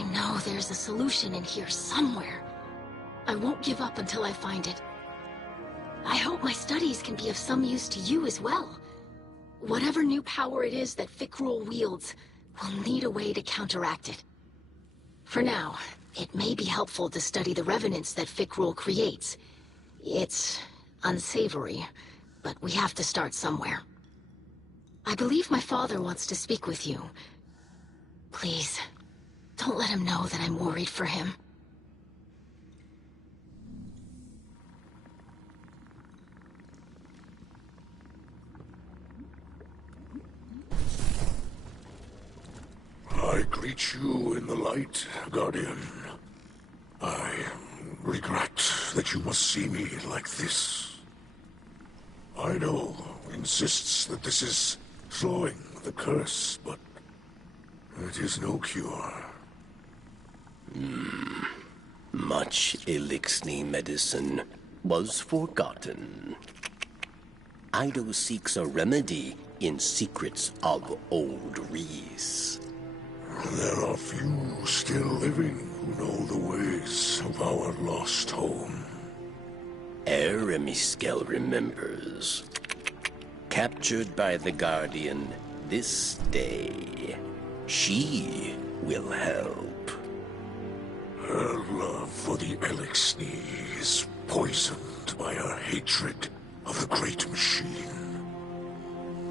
I know there's a solution in here somewhere. I won't give up until I find it. I hope my studies can be of some use to you as well. Whatever new power it is that Fikrul wields, we'll need a way to counteract it. For now, it may be helpful to study the revenants that Fikrul creates. It's unsavory, but we have to start somewhere. I believe my father wants to speak with you. Please, don't let him know that I'm worried for him. I greet you in the light, Guardian. I regret that you must see me like this. Ido insists that this is slowing the curse, but it is no cure. Much Elixni medicine was forgotten. Ido seeks a remedy in secrets of old Reese. There are few still living who know the ways of our lost home. Eremiskel remembers. Captured by the Guardian this day, she will help. Her love for the Elixni is poisoned by her hatred of the Great Machine.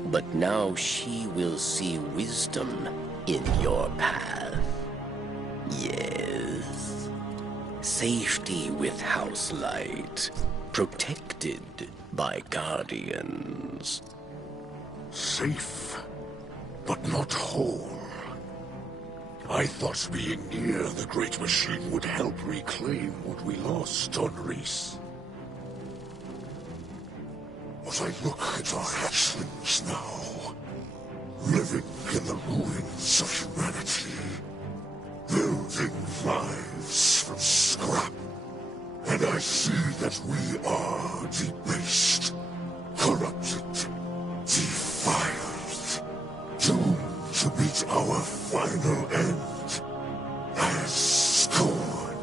But now she will see wisdom in your path. Yes. Safety with House Light. Protected by Guardians. Safe, but not whole. I thought being near the Great Machine would help reclaim what we lost on Reese. As I look at our hatchlings now, living in the ruins of humanity, building lives from scrap, and I see that we are debased, corrupted, defiled, doomed to meet our final end as scorn.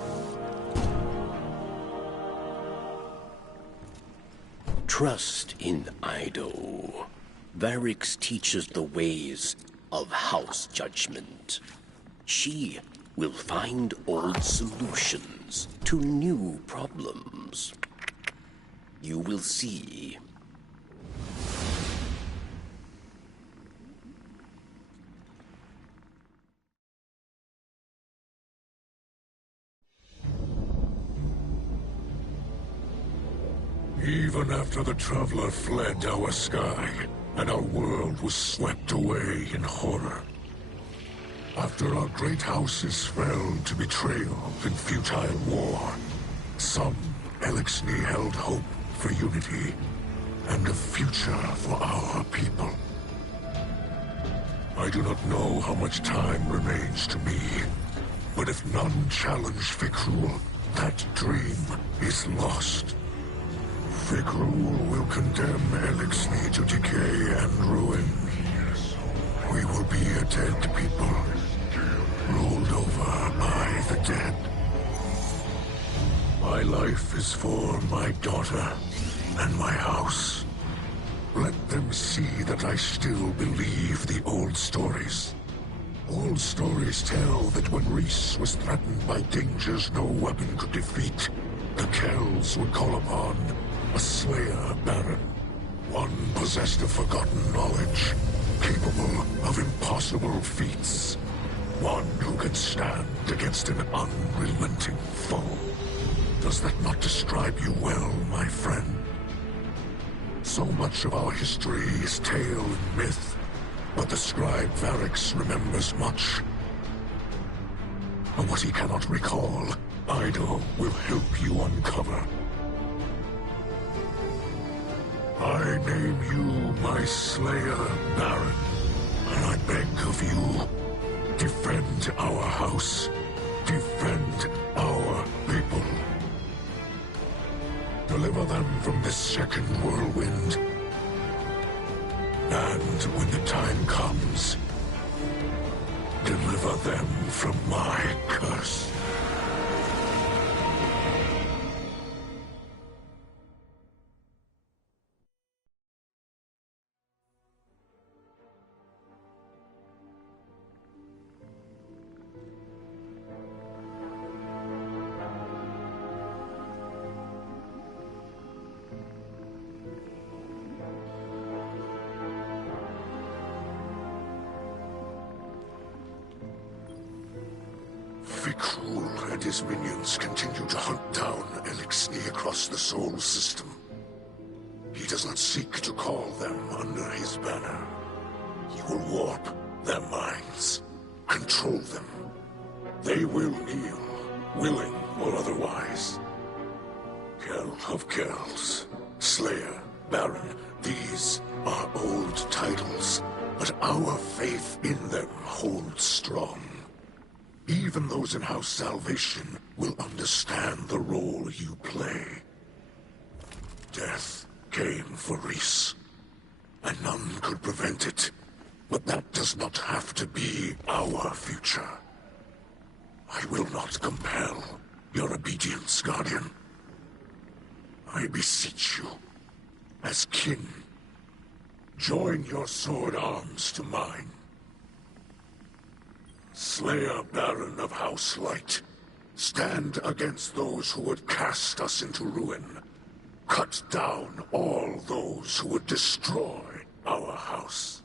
Trust in Ido. Varix teaches the ways of house judgment. She will find old solutions to new problems. You will see. Even after the Traveler fled our sky, and our world was swept away in horror. After our great houses fell to betrayal and futile war, some Elixni held hope for unity and a future for our people. I do not know how much time remains to me, but if none challenge Fikrul, that dream is lost. Fikrul will condemn Elixni to decay and ruin. We will be a dead people, ruled over by the dead. My life is for my daughter and my house. Let them see that I still believe the old stories. Old stories tell that when Reese was threatened by dangers no weapon could defeat, the Kells would call upon a Slayer Baron, one possessed of forgotten knowledge, capable of impossible feats, one who can stand against an unrelenting foe. Does that not describe you well, my friend? So much of our history is tale and myth, but the scribe Varix remembers much. And what he cannot recall, Ido will help you uncover. I name you my Slayer Baron, and I beg of you, defend our house, defend our people. Deliver them from this second whirlwind. And when the time comes, Deliver them from my curse. Fikrul and his minions continue to hunt down Elixni across the Soul System. He does not seek to call them under his banner. He will warp their minds, control them. They will kneel, willing or otherwise. Kell of Kells, Slayer, Baron, these are old titles, but our faith in them holds strong. Even those in House Salvation will understand the role you play. Death came for Reese, and none could prevent it. But that does not have to be our future. I will not compel your obedience, Guardian. I beseech you, as kin, join your sword arms to mine. Slayer Baron of House Light, stand against those who would cast us into ruin. Cut down all those who would destroy our house.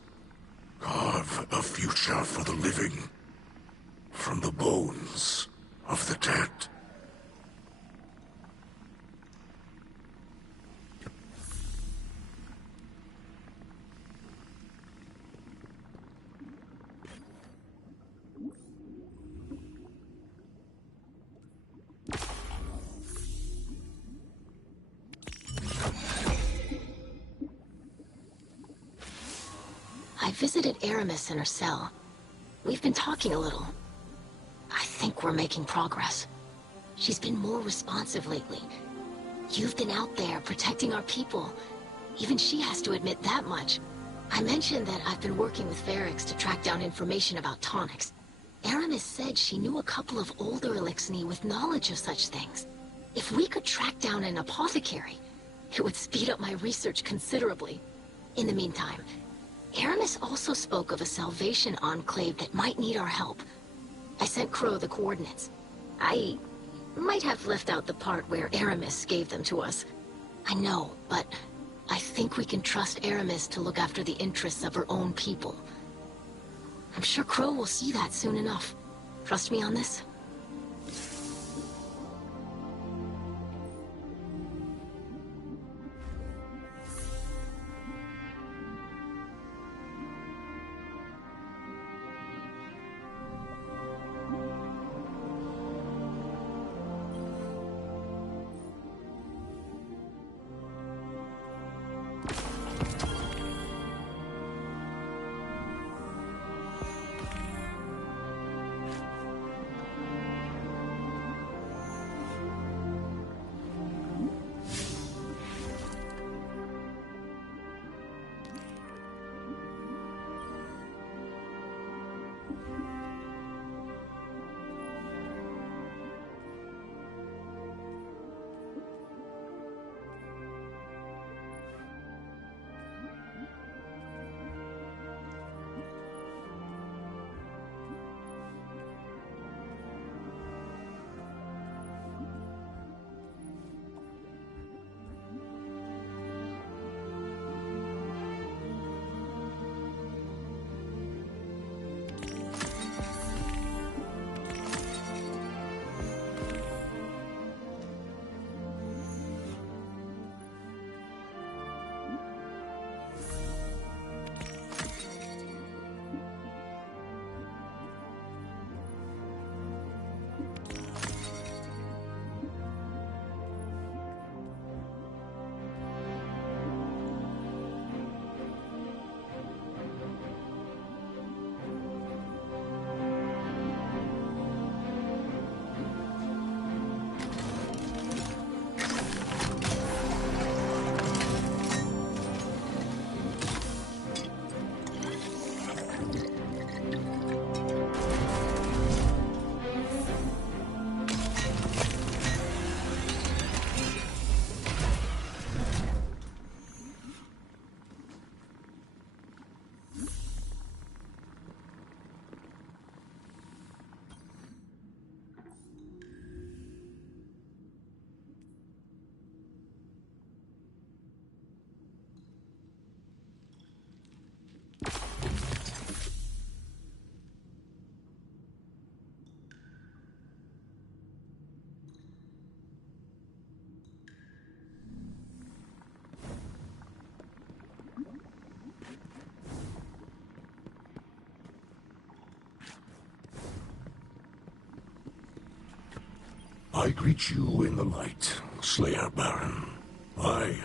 Carve a future for the living from the bones of the dead. I visited Aramis in her cell. We've been talking a little. I think we're making progress. She's been more responsive lately. You've been out there protecting our people. Even she has to admit that much. I mentioned that I've been working with Varix to track down information about tonics. Aramis said she knew a couple of older Elixni with knowledge of such things. If we could track down an apothecary, it would speed up my research considerably. In the meantime, Aramis also spoke of a Salvation Enclave that might need our help. I sent Crow the coordinates. I might have left out the part where Aramis gave them to us. I know, but I think we can trust Aramis to look after the interests of her own people. I'm sure Crow will see that soon enough. Trust me on this? I greet you in the light, Slayer Baron. I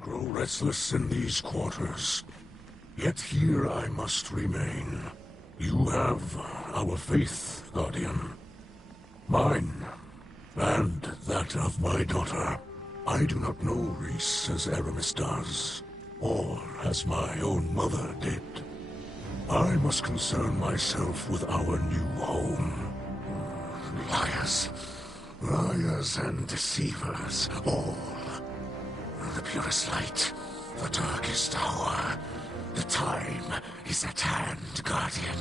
grow restless in these quarters. Yet here I must remain. You have our faith, Guardian. Mine, and that of my daughter. I do not know Reese as Aramis does, or as my own mother did. I must concern myself with our new home. Liars. Liars and deceivers, all. The purest light, the darkest hour. The time is at hand, Guardian.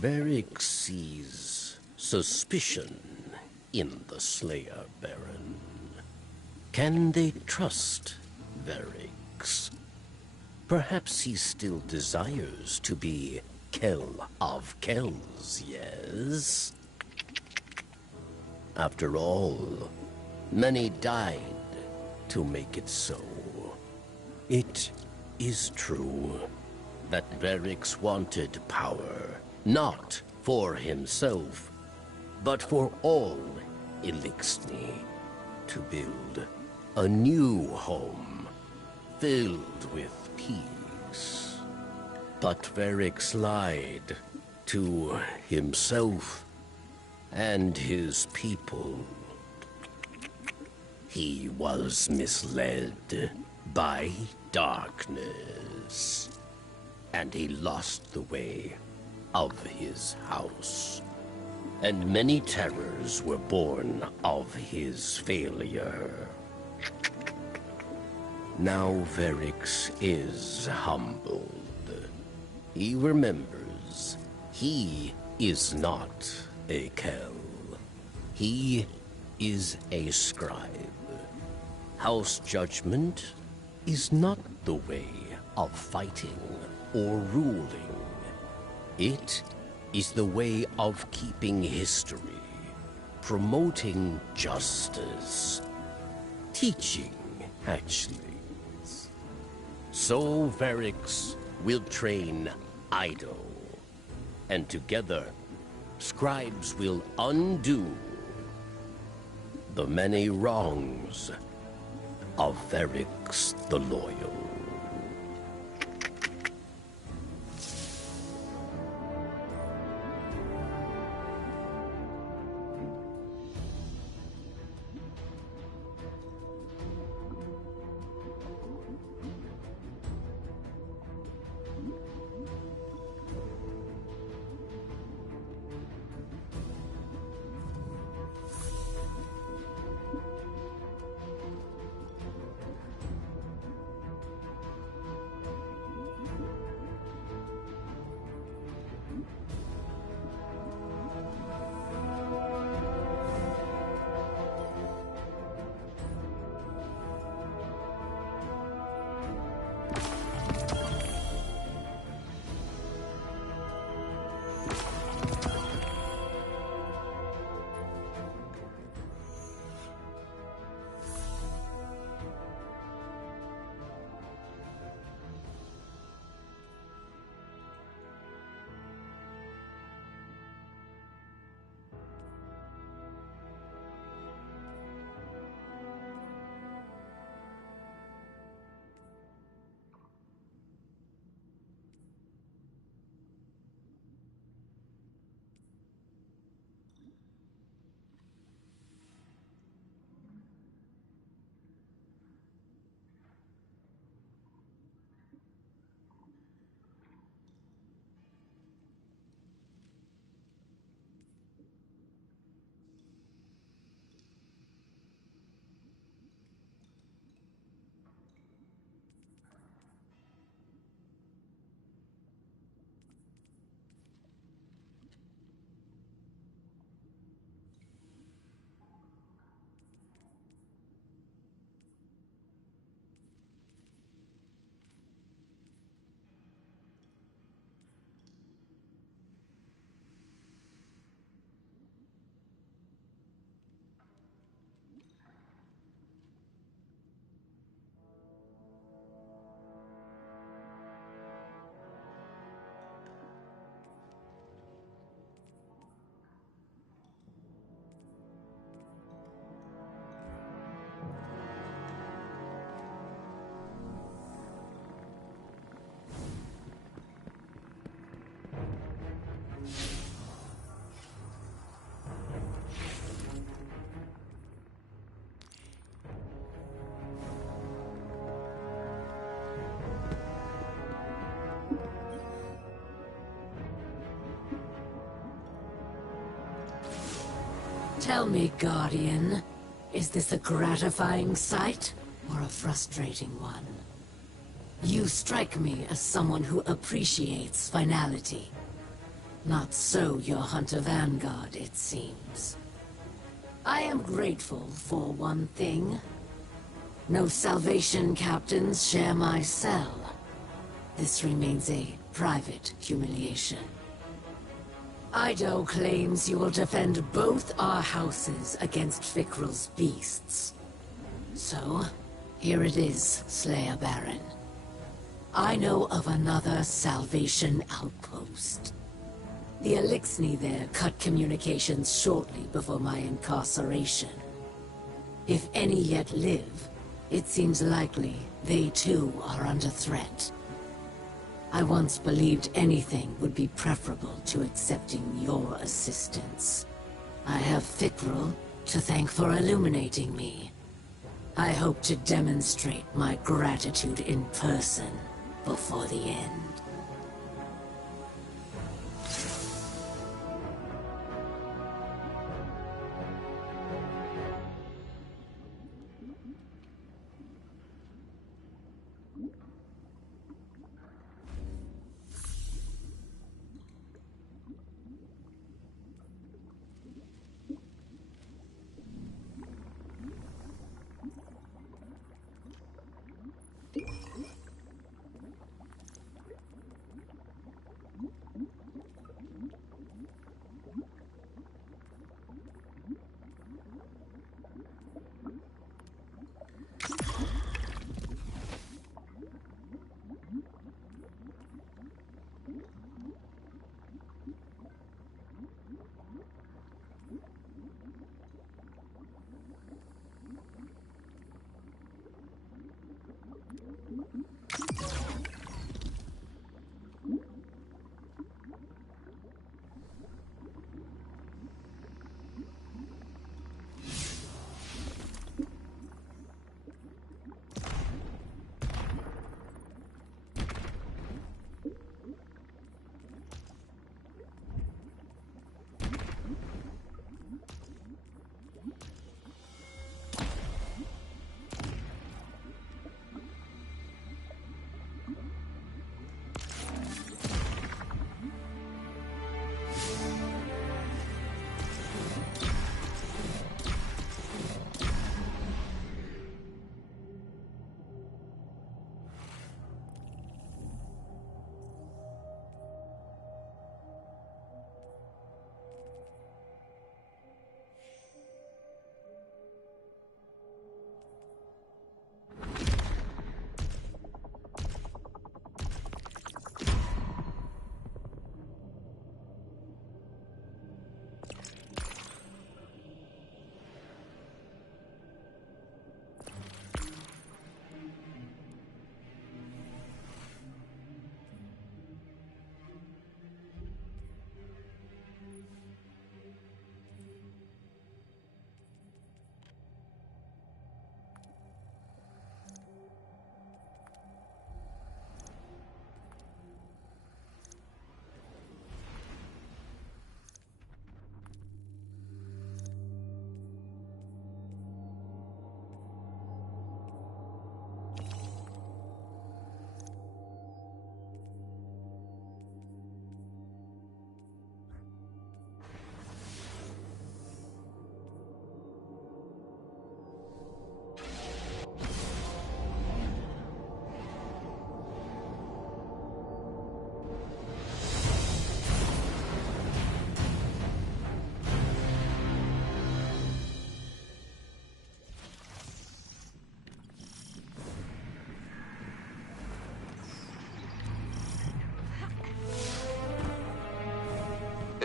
Varric sees suspicion in the Slayer Baron. Can they trust Varric? Perhaps he still desires to be Kell of Kells, yes? After all, many died to make it so. It is true that Varric wanted power. Not for himself, but for all Elixni, to build a new home filled with peace. But Varric lied to himself and his people. He was misled by darkness, and he lost the way of his house. And many terrors were born of his failure. Now Varric is humbled. He remembers he is not a Kell. He is a scribe. House judgment is not the way of fighting or ruling. It is the way of keeping history, promoting justice, teaching, actually. So Varric will train Ido, and together, scribes will undo the many wrongs of Varric the Loyal. Tell me, Guardian, is this a gratifying sight or a frustrating one? You strike me as someone who appreciates finality. Not so your Hunter Vanguard, it seems. I am grateful for one thing. No Salvation captains share my cell. This remains a private humiliation. Ido claims you will defend both our houses against Fikrul's beasts. So, here it is, Slayer Baron. I know of another Salvation outpost. The Elixni there cut communications shortly before my incarceration. If any yet live, it seems likely they too are under threat. I once believed anything would be preferable to accepting your assistance. I have Fikrul to thank for illuminating me. I hope to demonstrate my gratitude in person before the end.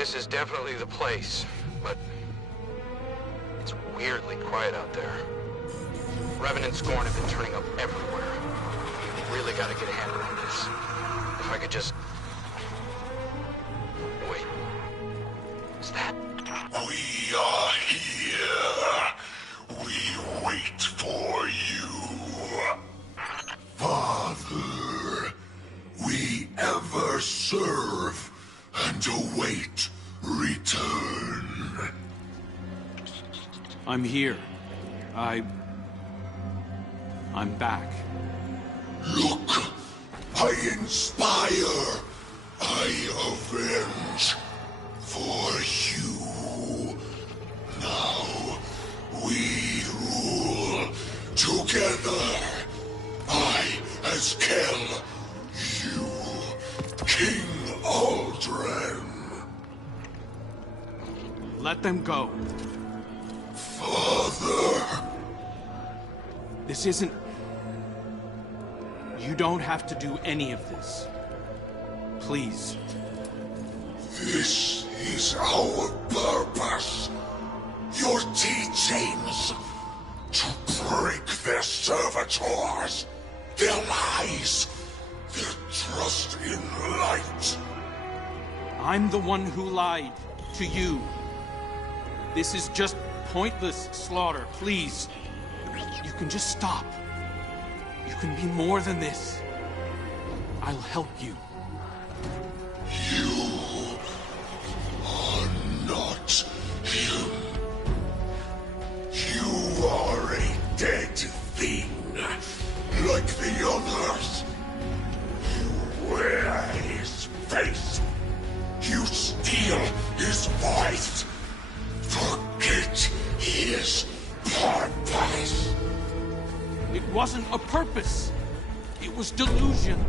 This is definitely the place, but it's weirdly quiet out there. Revenant and Scorn have been turning up everywhere. Really gotta get a handle on this. If I could just... Wait. Is that... We are here. We wait for you. Father, we ever serve and await return. I'm here. I'm back. Look! I inspire! I avenge! For you! Now, we rule together! I as Kell, you, King Aldren! Let them go. Father! This isn't... You don't have to do any of this. Please. This is our purpose. Your teachings. To break their servitors. Their lies. Their trust in light. I'm the one who lied to you. This is just pointless slaughter, please. You can just stop. You can be more than this. I'll help you. You are not him. You are a dead thing, like the others. You wear his face. You steal his voice. Forget his purpose. It wasn't a purpose. It was delusion.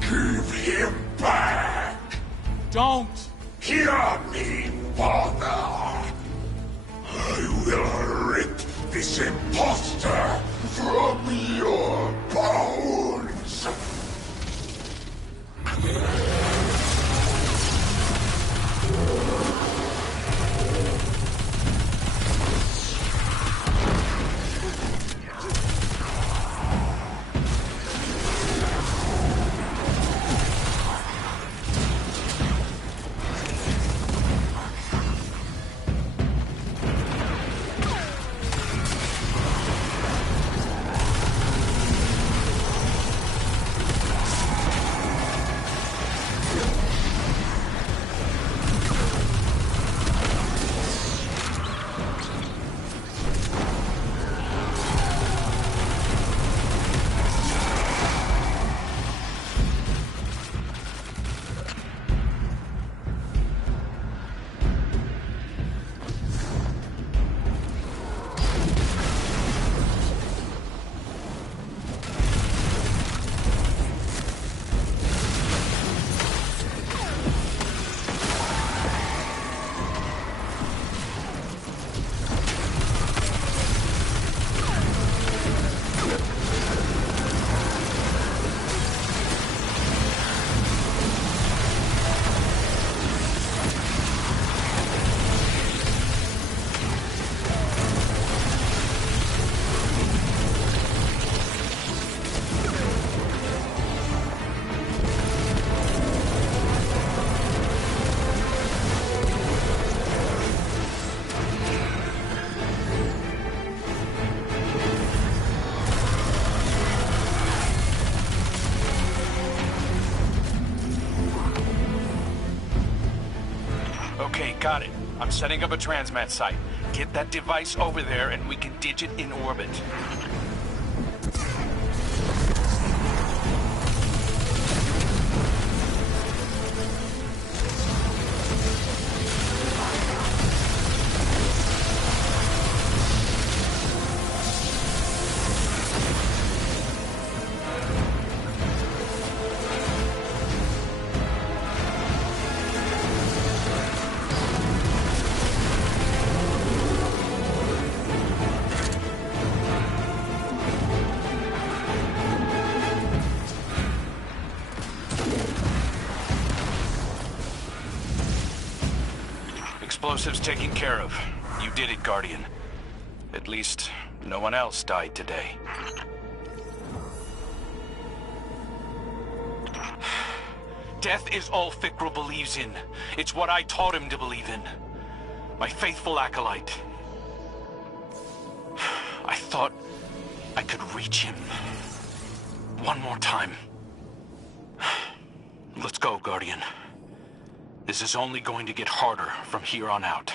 Give him back. Don't! Hear me, Father! I will rip this impostor from your bones! Okay, got it. I'm setting up a transmat site. Get that device over there and we can ditch it in orbit. Explosives taken care of. You did it, Guardian. At least, no one else died today. Death is all Fikrul believes in. It's what I taught him to believe in. My faithful acolyte. I thought I could reach him. One more time. Let's go, Guardian. This is only going to get harder from here on out.